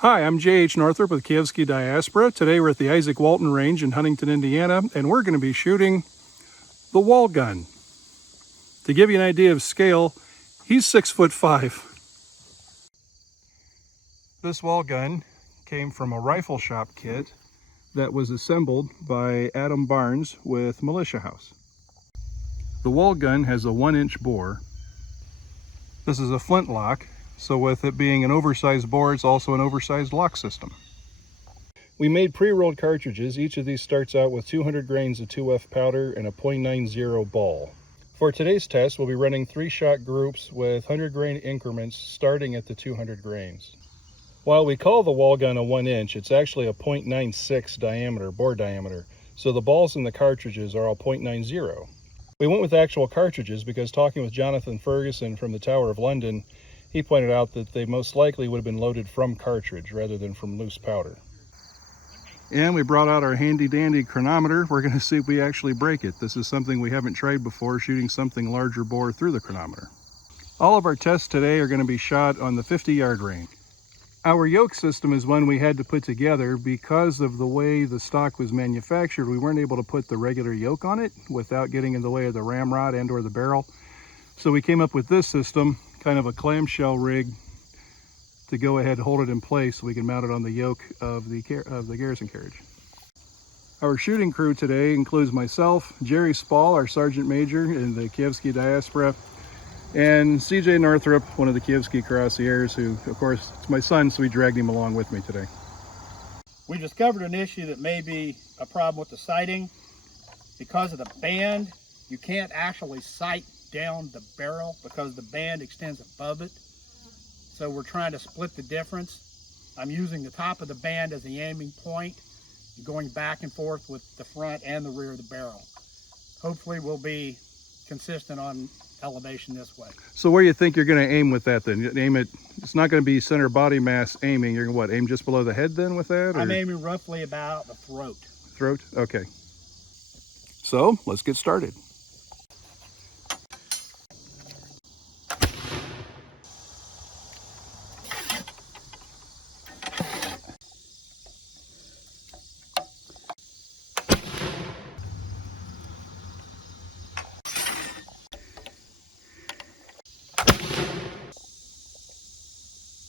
Hi, I'm J.H. Northrup with Kievsky Diaspora. Today we're at the Isaac Walton Range in Huntington, Indiana, and we're going to be shooting the WallGun. To give you an idea of scale, he's 6'5". This WallGun came from a rifle shop kit that was assembled by Adam Barnes with Militia House. The WallGun has a 1-inch bore. This is a flintlock, so with it being an oversized bore, it's also an oversized lock system. We made pre-rolled cartridges. Each of these starts out with 200 grains of 2F powder and a .90 ball. For today's test, we'll be running 3-shot groups with 100 grain increments starting at the 200 grains. While we call the WallGun a 1-inch, it's actually a .96 diameter, bore diameter, so the balls in the cartridges are all .90. We went with actual cartridges because talking with Jonathan Ferguson from the Tower of London, he pointed out that they most likely would have been loaded from cartridge rather than from loose powder. And we brought out our handy dandy chronometer. We're going to see if we actually break it. This is something we haven't tried before, shooting something larger bore through the chronometer. All of our tests today are going to be shot on the 50-yard range. Our yoke system is one we had to put together because of the way the stock was manufactured. We weren't able to put the regular yoke on it without getting in the way of the ramrod and or the barrel. So we came up with this system, kind of a clamshell rig, to go ahead and hold it in place so we can mount it on the yoke of the garrison carriage. Our shooting crew today includes myself, Jerry Spall, our Sergeant Major in the Kievsky Diaspora, and CJ Northrup, one of the Kievsky Cuirassiers, who, of course, it's my son, so we dragged him along with me today. We discovered an issue that may be a problem with the sighting. Because of the band, you can't actually sight down the barrel because the band extends above it. So we're trying to split the difference. I'm using the top of the band as the aiming point, going back and forth with the front and the rear of the barrel. Hopefully we'll be consistent on elevation this way. So where do you think you're going to aim with that then? Aim it, it's not going to be center body mass aiming. You're going to what, aim just below the head then with that? Or? I'm aiming roughly about the throat. Throat? Okay. So let's get started.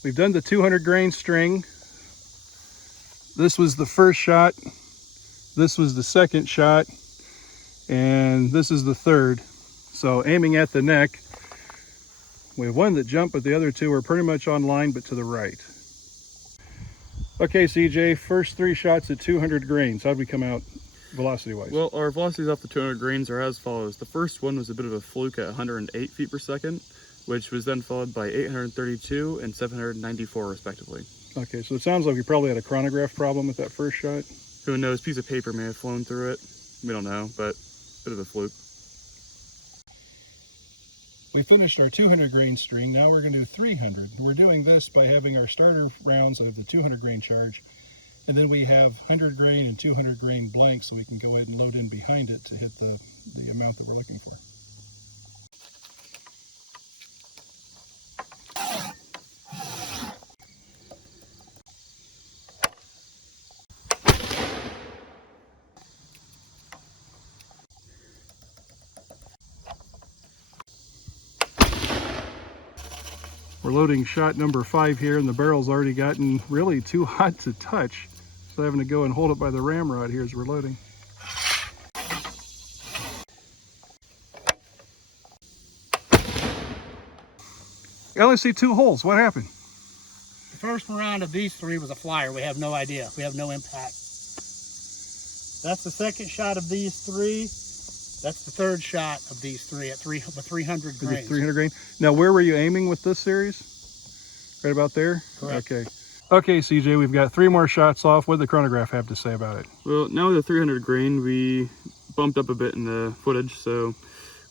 We've done the 200 grain string. This was the first shot. This was the second shot. And this is the third. So aiming at the neck, we have one that jumped, but the other two are pretty much on line, but to the right. Okay, CJ, first 3 shots at 200 grains. How'd we come out velocity-wise? Well, our velocities off the 200 grains are as follows. The first one was a bit of a fluke at 108 feet per second, which was then followed by 832 and 794 respectively. Okay, so it sounds like we probably had a chronograph problem with that first shot. Who knows, a piece of paper may have flown through it. We don't know, but a bit of a fluke. We finished our 200 grain string. Now we're going to do 300. We're doing this by having our starter rounds of the 200 grain charge, and then we have 100 grain and 200 grain blanks, so we can go ahead and load in behind it to hit the amount that we're looking for. We're loading shot number 5 here, and the barrel's already gotten really too hot to touch. So having to go and hold it by the ramrod here as we're loading. I only see 2 holes. What happened? The first round of these 3 was a flyer. We have no idea. We have no impact. That's the second shot of these 3. That's the third shot of these 3 at 300 grains. 300 grain. Now, where were you aiming with this series? Right about there? Correct. Okay. Okay, CJ, we've got 3 more shots off. What did the chronograph have to say about it? Well, now with the 300 grain, we bumped up a bit in the footage, so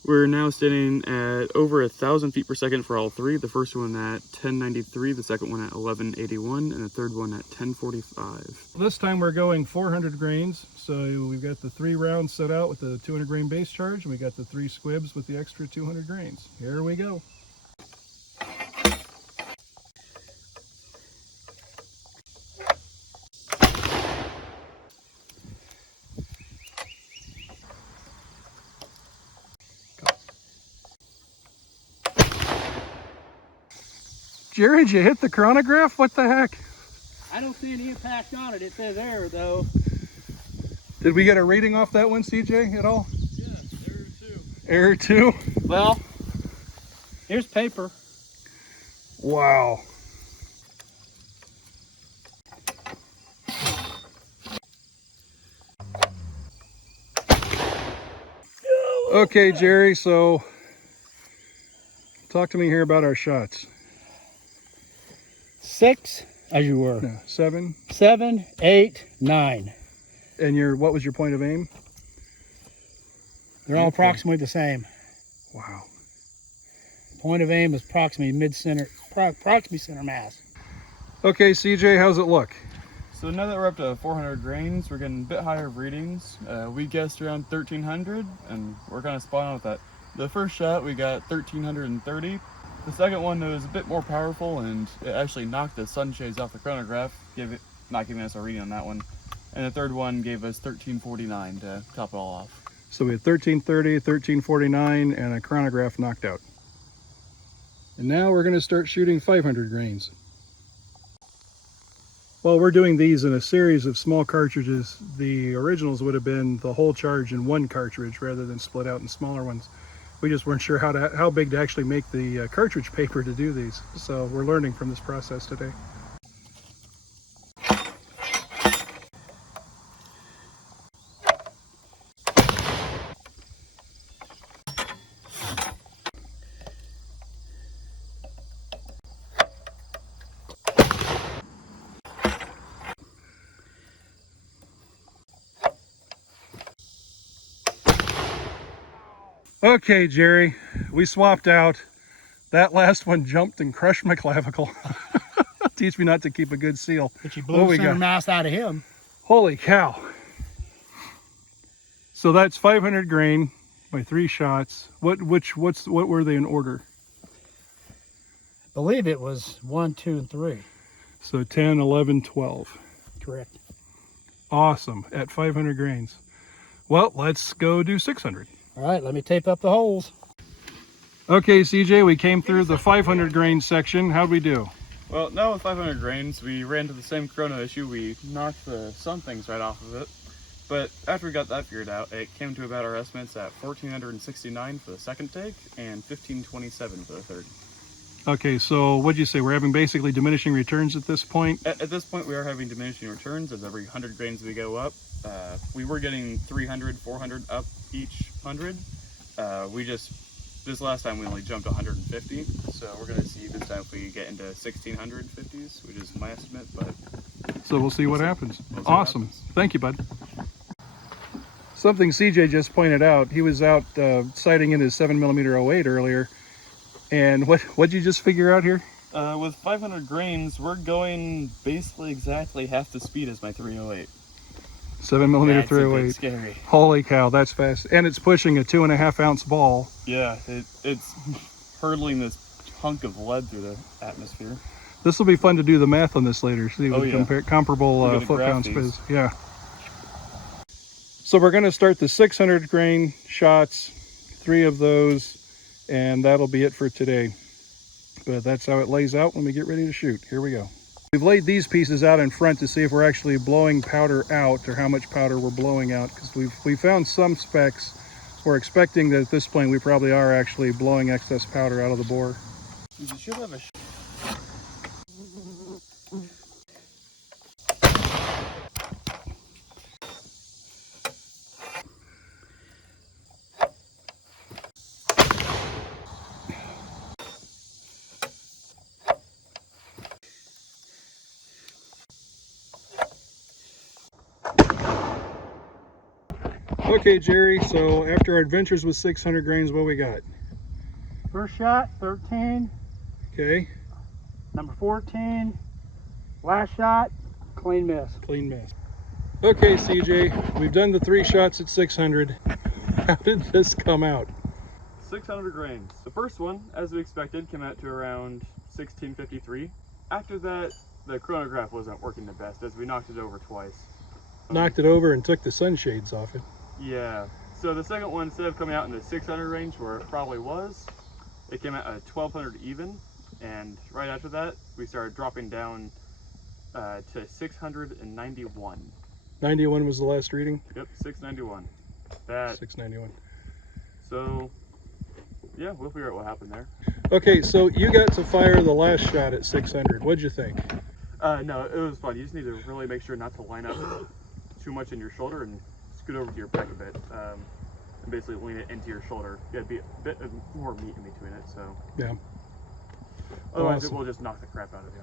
we're now standing at over 1,000 feet per second for all 3. The first one at 1093, the second one at 1181, and the third one at 1045. This time we're going 400 grains. So we've got the 3 rounds set out with the 200 grain base charge, and we got the 3 squibs with the extra 200 grains. Here we go. Jerry, did you hit the chronograph? What the heck? I don't see any impact on it. It says error though. Did we get a rating off that one, CJ, at all? Yeah, error 2. Error 2? Well, here's paper. Wow. Okay, Jerry, so talk to me here about our shots. 6, as you were. No, 7. 7, 8, 9. And what was your point of aim? They're all approximately the same. Wow. Point of aim is approximately center mass. Okay, CJ, how's it look? So now that we're up to 400 grains, we're getting a bit higher readings. We guessed around 1,300, and we're kind of spot on with that. The first shot, we got 1,330. The second one was a bit more powerful, and it actually knocked the sunshades off the chronograph, not giving us a reading on that one. And the third one gave us 1,349 to top it all off. So we had 1330, 1349, and a chronograph knocked out. And now we're going to start shooting 500 grains. Well, we're doing these in a series of small cartridges. The originals would have been the whole charge in one cartridge rather than split out in smaller ones. We just weren't sure how big to actually make the cartridge paper to do these. So we're learning from this process today. Okay, Jerry, we swapped out. That last one jumped and crushed my clavicle. Teach me not to keep a good seal. But you blew center mass out of him. Holy cow. So that's 500 grain by 3 shots. What were they in order? I believe it was 1, 2, and 3. So 10, 11, 12. Correct. Awesome, at 500 grains. Well, let's go do 600. All right, let me tape up the holes. Okay, CJ, we came through the 500 grain section. How'd we do? Well, now with 500 grains, we ran into the same chrono issue. We knocked the sun things right off of it. But after we got that figured out, it came to about our estimates at 1,469 for the second take and 1,527 for the third. Okay, so what'd you say? We're having basically diminishing returns at this point? At this point, we are having diminishing returns as every 100 grains we go up. We were getting 300, 400 up each 100. This last time we only jumped 150, so we're going to see this time if we get into 1,650s, which is my estimate, but... So we'll see what happens. We'll see awesome. what happens. Thank you, bud. Something CJ just pointed out, he was out sighting in his 7mm 08 earlier, and what'd you just figure out here? With 500 grains, we're going basically exactly half the speed as my 308. 7mm That's 308. scary. Holy cow, that's fast. And it's pushing a 2.5 ounce ball. Yeah, it's hurtling this hunk of lead through the atmosphere. This will be fun to do the math on this later. See what yeah. comparable foot-pound space. Yeah. So we're going to start the 600 grain shots, 3 of those, and that'll be it for today. But that's how it lays out when we get ready to shoot. Here we go. We've laid these pieces out in front to see if we're actually blowing powder out or how much powder we're blowing out, because we found some specks. We're expecting that at this point we probably are actually blowing excess powder out of the bore. You should have a... Okay, Jerry, so after our adventures with 600 grains, what we got? First shot, 13. Okay. Number 14. Last shot, clean miss. Clean miss. Okay, CJ, we've done the 3 shots at 600. How did this come out? 600 grains. The first one, as we expected, came out to around 1653. After that, the chronograph wasn't working the best as we knocked it over twice. Knocked it over and took the sunshades off it. Yeah. So the second one, instead of coming out in the 600 range where it probably was, it came out at 1200 even. And right after that, we started dropping down to 691. 91 was the last reading? Yep, 691. That 691. So, yeah, we'll figure out what happened there. Okay, so you got to fire the last shot at 600. What'd you think? No, it was fun. You just need to really make sure not to line up too much in your shoulder and scoot over to your pec a bit. And basically lean it into your shoulder. You gotta be a bit more meat in between it, so. Yeah. Otherwise, Awesome. it will just knock the crap out of you.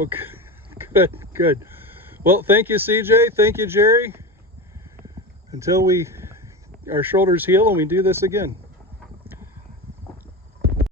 Okay, good, good. Well, thank you, CJ. Thank you, Jerry. Until our shoulders heal and we do this again.